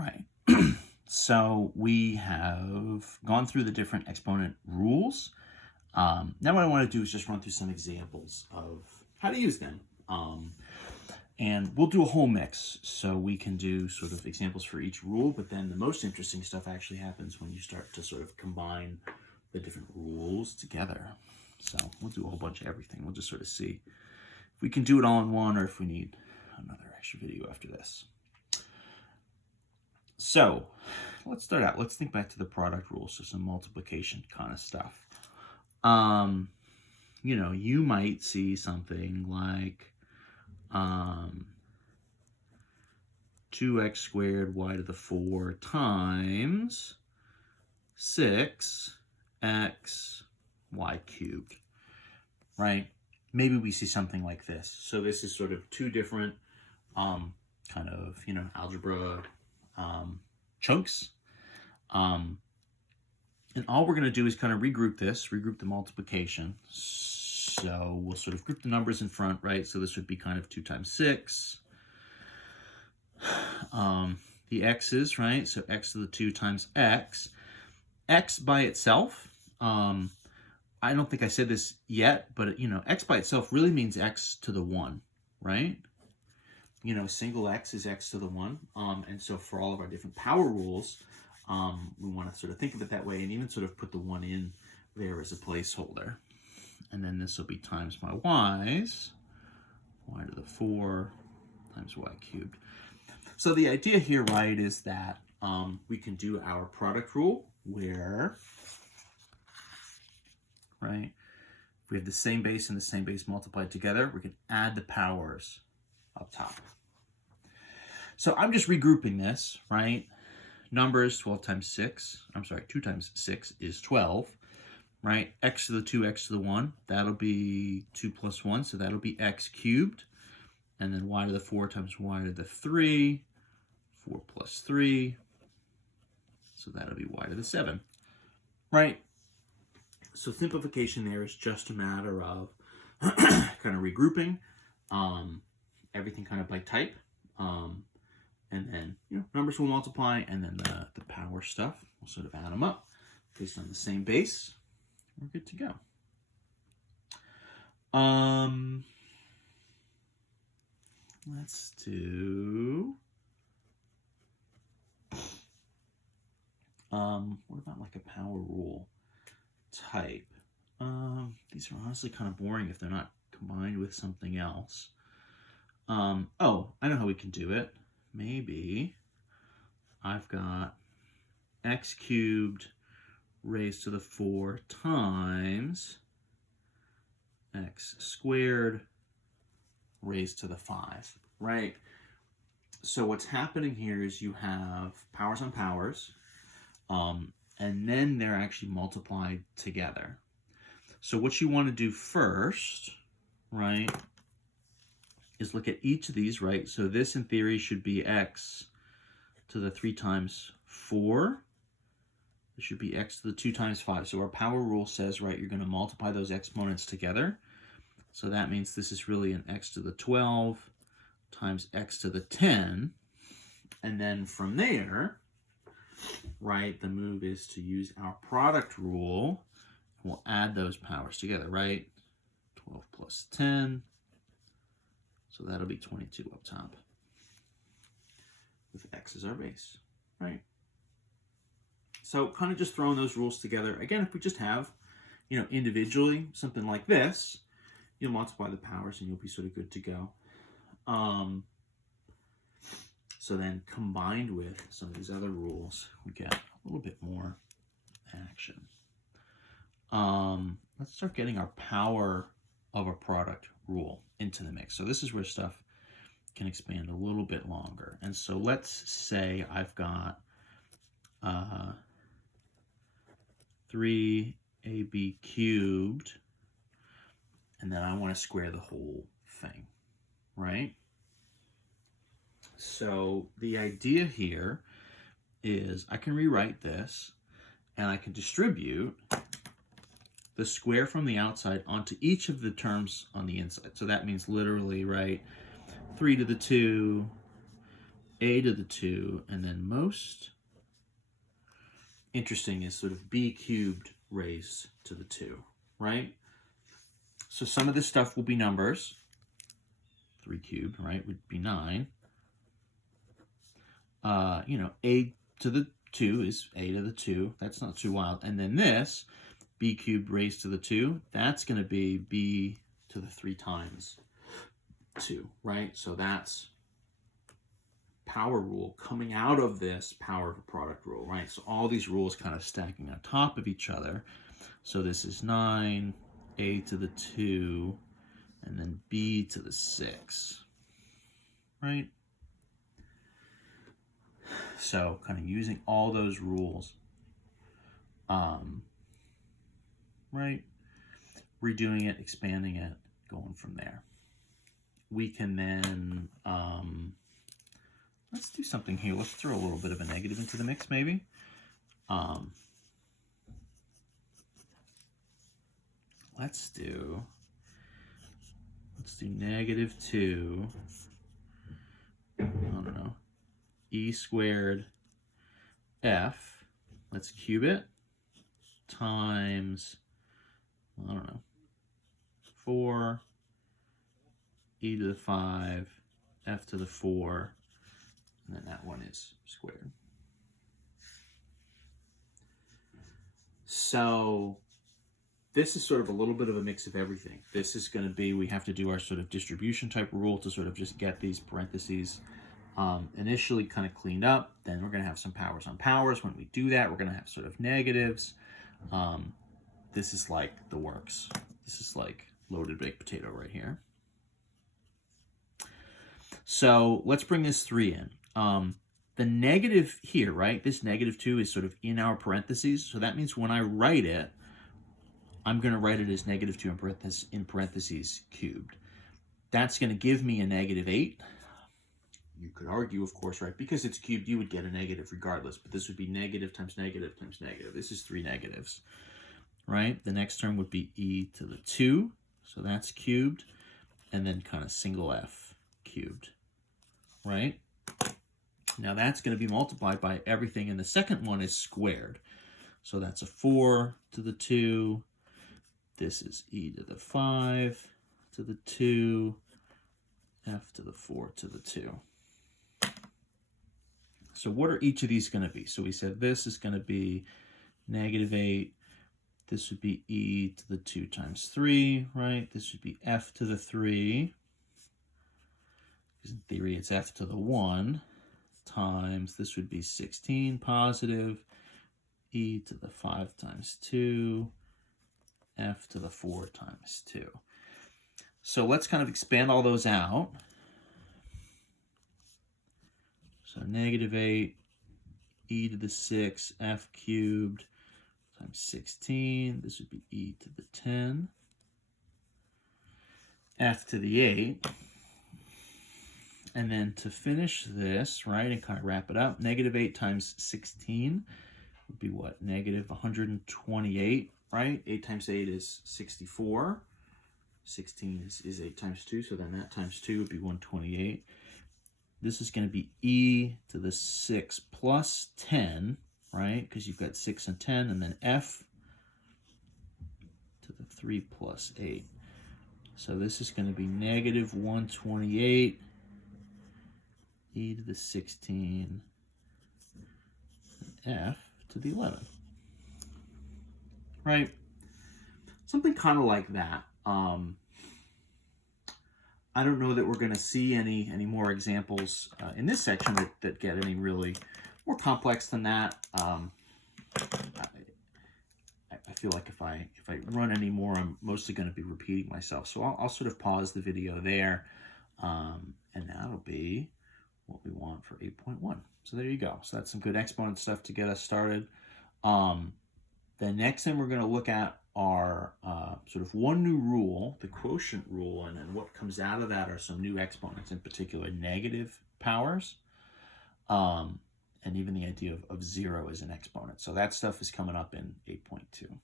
Right. So we have gone through the different exponent rules. Now what I want to do is just run through some examples of how to use them. And we'll do a whole mix, so we can do sort of examples for each rule, but then the most interesting stuff actually happens when you start to sort of combine the different rules together. So we'll do a whole bunch of everything. We'll just sort of see if we can do it all in one or if we need another extra video after this. So let's start out. Let's think back to the product rules, so some multiplication kind of stuff. You might see something like 2x squared y to the 4 times 6x y cubed, right? Maybe we see something like this. So this is sort of two different kind of, algebra chunks. And all we're going to do is kind of regroup the multiplication. So we'll sort of group the numbers in front, right? So this would be kind of 2 times 6. The x's, right? So x to the 2 times x. X by itself, I don't think I said this yet, but x by itself really means x to the 1, right? Single x is x to the 1. And so for all of our different power rules, we want to sort of think of it that way and even sort of put the 1 in there as a placeholder. And then this will be times my y's, y to the 4 times y cubed. So the idea here, right, is that we can do our product rule where, right, we have the same base and the same base multiplied together. We can add the powers up top. So I'm just regrouping this, right? Numbers 12 times 6, 2 times 6 is 12, right? X to the 2, x to the 1, that'll be 2 plus 1, so that'll be x cubed. And then y to the 4 times y to the 3, 4 plus 3, so that'll be y to the 7, right? So simplification there is just a matter of kind of regrouping everything kind of by type. And then, numbers will multiply, and then the power stuff, we'll sort of add them up based on the same base. We're good to go. Let's do, what about like a power rule type? These are honestly kind of boring if they're not combined with something else. Oh, I know how we can do it. Maybe I've got x cubed raised to the 4 times x squared raised to the 5, right? So what's happening here is you have powers on powers, and then they're actually multiplied together. So what you want to do first, right, is look at each of these, right? So this in theory should be x to the 3 times 4. This should be x to the 2 times 5. So our power rule says, right, you're going to multiply those exponents together. So that means this is really an x to the 12 times x to the 10. And then from there, right, the move is to use our product rule. We'll add those powers together, right? 12 plus 10. So that'll be 22 up top with x as our base, right? So kind of just throwing those rules together. Again, if we just have, individually something like this, you'll multiply the powers and you'll be sort of good to go. So then combined with some of these other rules, we get a little bit more action. Let's start getting our power of a product rule into the mix. So this is where stuff can expand a little bit longer. And so let's say I've got 3ab cubed, and then I want to square the whole thing, right? So the idea here is I can rewrite this, and I can distribute the square from the outside onto each of the terms on the inside. So that means literally, right, 3 to the 2 a to the 2, and then most interesting is sort of b cubed raised to the 2, right? So some of this stuff will be numbers. 3 cubed, right, would be 9. You know, a to the 2 is a to the 2. That's not too wild. And then this, b cubed raised to the 2, that's going to be b to the 3 times 2, right? So that's power rule coming out of this power of a product rule, right? So all these rules kind of stacking on top of each other. So this is 9, a to the 2, and then b to the 6, right? So kind of using all those rules, right? Redoing it, expanding it, going from there. We can then, let's do something here. Let's throw a little bit of a negative into the mix, maybe. Let's do -2, I don't know, e squared f, let's cube it, times, I don't know, 4 e to the 5 f to the 4, and then that one is squared. So this is sort of a little bit of a mix of everything. This is going to be, we have to do our sort of distribution type rule to sort of just get these parentheses initially kind of cleaned up. Then we're going to have some powers on powers. When we do that, we're going to have sort of negatives. This is like the works. This is like loaded baked potato right here. So let's bring this 3 in. The negative here, right, this -2 is sort of in our parentheses. So that means when I write it, I'm going to write it as -2 in parentheses cubed. That's going to give me a -8. You could argue, of course, right, because it's cubed, you would get a negative regardless, but this would be negative times negative times negative. This is 3 negatives, right? The next term would be e to the 2, so that's cubed, and then kind of single f cubed, right? Now that's going to be multiplied by everything, and the second one is squared. So that's a 4 to the 2. This is e to the 5 to the 2, f to the 4 to the 2. So what are each of these going to be? So we said this is going to be -8. This would be e to the 2 times 3, right? This would be f to the 3. Because in theory, it's f to the 1 times, this would be 16 positive, e to the 5 times 2, f to the 4 times 2. So let's kind of expand all those out. So -8, e to the 6, f cubed times 16. This would be e to the 10, f to the 8. And then to finish this, right, and kind of wrap it up, -8 times 16 would be what? -128, right? 8 times 8 is 64. 16 is 8 times 2, so then that times 2 would be 128. This is going to be e to the 6 plus 10, right? Because you've got 6 and 10, and then f to the 3 plus 8. So this is going to be -128 e to the 16, f to the 11, right? Something kind of like that. I don't know that we're going to see any more examples in this section that get any really more complex than that. I feel like if I run any more, I'm mostly going to be repeating myself. So I'll sort of pause the video there, and that'll be what we want for 8.1. So there you go. So that's some good exponent stuff to get us started. The next thing we're going to look at are sort of one new rule, the quotient rule, and then what comes out of that are some new exponents, in particular negative powers, and even the idea of 0 as an exponent. So that stuff is coming up in 8.2.